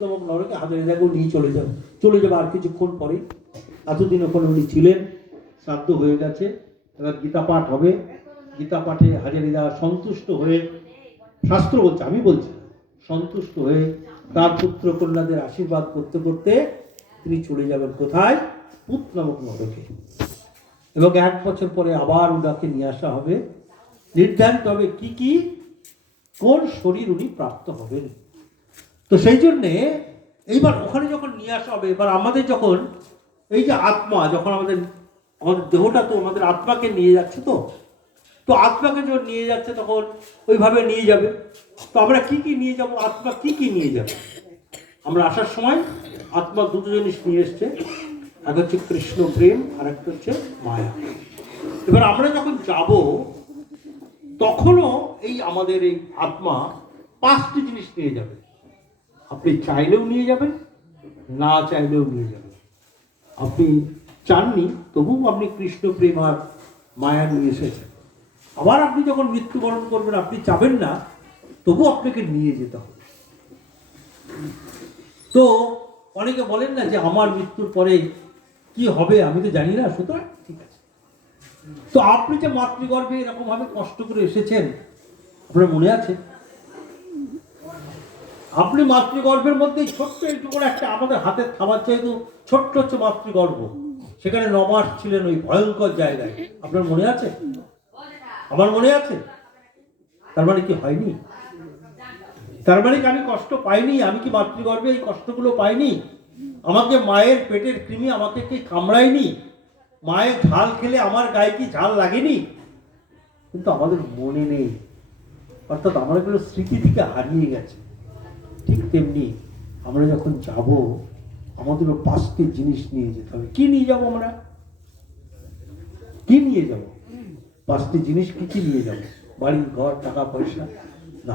তমক নরকে হাজারিদাকেও নিয়ে চলে যাবে আর কিছুক্ষণ পরেই। এতদিন ওখানে উনি ছিলেন, শ্রাদ্ধ হয়ে গেছে, এবার গীতা পাঠ হবে। গীতা পাঠে হাজারিদা সন্তুষ্ট হয়ে, শাস্ত্র বলছে, আমি বলছি, সন্তুষ্ট হয়ে তার পুত্র কন্যাদের আশীর্বাদ করতে করতে তিনি চলে যাবেন কোথায়? পুত নামক নরকে। এবং 1 বছর পরে আবার ওনাকে নিয়ে আসা হবে, নির্ধারিত হবে কি কোন শরীর উনি প্রাপ্ত হবেন। তো সেই জন্যে এইবার ওখানে যখন নিয়ে আসা হবে, এবার আমাদের যখন এই যে আত্মা, যখন আমাদের দেহটা তো আমাদের আত্মাকে নিয়ে যাচ্ছে, তো আত্মাকে যখন নিয়ে যাচ্ছে তখন ওইভাবে নিয়ে যাবে। তো আমরা কি নিয়ে যাব? আত্মা কি নিয়ে যাবে? আমরা আসার সময় আত্মা দুটো জিনিস নিয়ে এসছে, এক হচ্ছে কৃষ্ণ প্রেম আর একটা হচ্ছে মায়া। এবার আমরা যখন যাব তখনও এই আমাদের এই আত্মা 5টি জিনিস নিয়ে যাবে। আপনি চাইলেও নিয়ে যাবেন, না চাইলেও নিয়ে যাবেন। আপনি চাননি তবুও আপনি কৃষ্ণ প্রেম আর মায়া নিয়ে এসেছেন। আবার আপনি যখন মৃত্যুবরণ করবেন, আপনি চাবেন না তবু আপনাকে নিয়ে যেতে হবে। তো অনেকে বলেন না যে আমার মৃত্যুর পরে কি হবে আমি তো জানি না, সুতরাং ঠিক আছে। তো আপনি যে মাতৃগর্ভে এরকম ভাবে কষ্ট করে এসেছেন, আপনার মনে আছে? আপনি মাতৃগর্ভের মধ্যে ছোট্ট একটু করে একটা আমাদের হাতের থামার চাইতো ছোট্ট হচ্ছে মাতৃগর্ভ, সেখানে 9 মাস ছিলেন ওই ভয়ঙ্কর জায়গায়। আপনার মনে আছে? আমার মনে আছে। তার মানে কি হয়নি? তার মানে কি আমি কষ্ট পাইনি? আমি কি মাতৃগর্ভে এই কষ্টগুলো পাইনি? আমাকে মায়ের পেটের কৃমি আমাকে কি কামড়ায়নি? মায়ের ঝাল খেলে আমার গায়ে কি ঝাল লাগেনি? কিন্তু আমাদের মনে নেই, অর্থাৎ আমার এগুলো স্মৃতি থেকে হারিয়ে গেছে। ঠিক তেমনি আমরা যখন যাব আমাদেরও 5টি জিনিস নিয়ে যেতে হবে। কি নিয়ে যাব? আমরা কি নিয়ে যাব? 5টি জিনিস কি নিয়ে যাব? বাড়ি ঘর টাকা পয়সা না,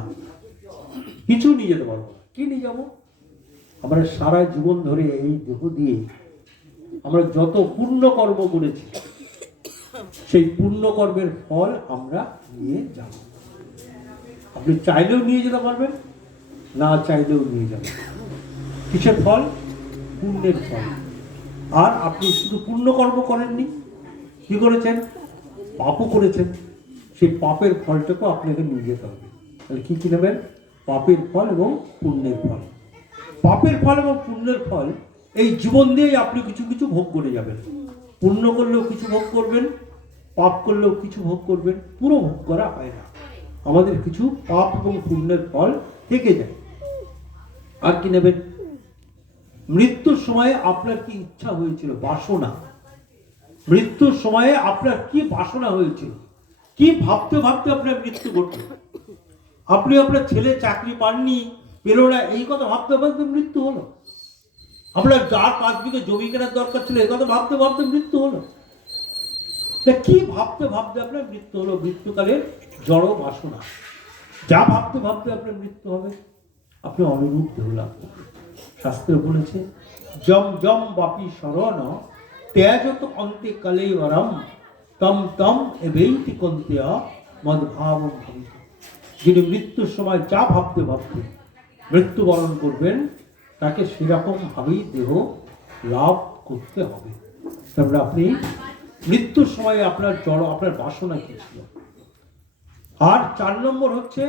কিছু নিয়ে যেতে পারবো না। কি নিয়ে যাব? আমরা সারা জীবন ধরে এই দেহ দিয়ে আমরা যত পুণ্যকর্ম করেছি সেই পুণ্যকর্মের ফল আমরা নিয়ে যাব। আপনি চাইলেও নিয়ে যেতে পারবেন, না চাইলেও নিয়ে যাবেন। কিসের ফল? পুণ্যের ফল। আর আপনি শুধু পুণ্যকর্ম করেননি, কি করেছেন? পাপও করেছেন। সেই পাপের ফলটাকেও আপনাকে নিয়ে যেতে হবে। তাহলে কি নেবেন? পাপের ফল এবং পুণ্যের ফল। পাপের ফল এবং পুণ্যের ফল এই জীবন দিয়েই আপনি কিছু ভোগ করে যাবেন। পুণ্য করলেও কিছু ভোগ করবেন, পাপ করলেও কিছু ভোগ করবেন, পুরো ভোগ করা হয় না। আমাদের কিছু পাপ এবং পুণ্যের ফল থেকে যায়। আর কি নেবেন? মৃত্যুর সময়ে আপনার কি ইচ্ছা হয়েছিল? বাসনা। মৃত্যুর সময়ে আপনার কি বাসনা হয়েছিল? কি ভাবতে ভাবতে আপনার মৃত্যু ঘটল? আপনি আপনার ছেলে চাকরি পাননি, পেল না, এই কথা ভাবতে ভাবতে মৃত্যু হলো। আপনার যার 5 বিঘে জমি কেনার দরকার ছিল, এই কথা ভাবতে ভাবতে মৃত্যু হলো। কি ভাবতে ভাবতে আপনার মৃত্যু হলো? মৃত্যুকালের জড় বাসনা। যা ভাবতে ভাবতে আপনার মৃত্যু হবে, আপনি অনুরূপ দেহ লাভ করবেন। শাস্ত্রে বলেছে, জম জম বাপি শরণ ত্যাজত অন্তে কালে বরম তম তম এবেইতি কন্তেয়া মদ্ভাব ভাবিত। যিনি মৃত্যুর সময় যা ভাবতে ভাবতে মৃত্যুবরণ করবেন, তাকে সেরকম ভাবেই দেহ লাভ করতে হবে। তারপরে আপনি মৃত্যুর সময় আপনার জড়, আপনার বাসনা কি ছিল? আর 4 নম্বর হচ্ছে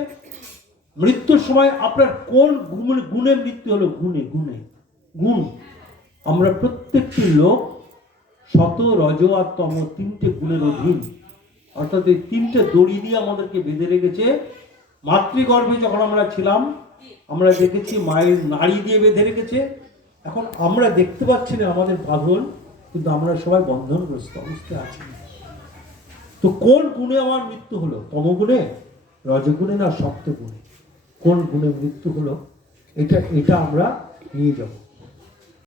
মৃত্যুর সময় আপনার কোন গুণে মৃত্যু হলো? গুণ। আমরা প্রত্যেকটি লোক শত, রজ আর তম 3টে গুণের অধীন। অর্থাৎ এই 3টে দড়ি দিয়ে আমাদেরকে বেঁধে রেখেছে। মাতৃগর্ভে যখন আমরা ছিলাম, আমরা দেখেছি মায়ের নাড়ি দিয়ে বেঁধে রেখেছে। এখন আমরা দেখতে পাচ্ছি না আমাদের বাঁধন, কিন্তু আমরা সবাই বন্ধনগ্রস্ত অবস্থায় আছি। তো কোন গুণে আমার মৃত্যু হলো? তমগুণে, রজগুণে না সপ্তগুণে? কোন গুণে মৃত্যু হলো? এটা আমরা নিয়ে যাব।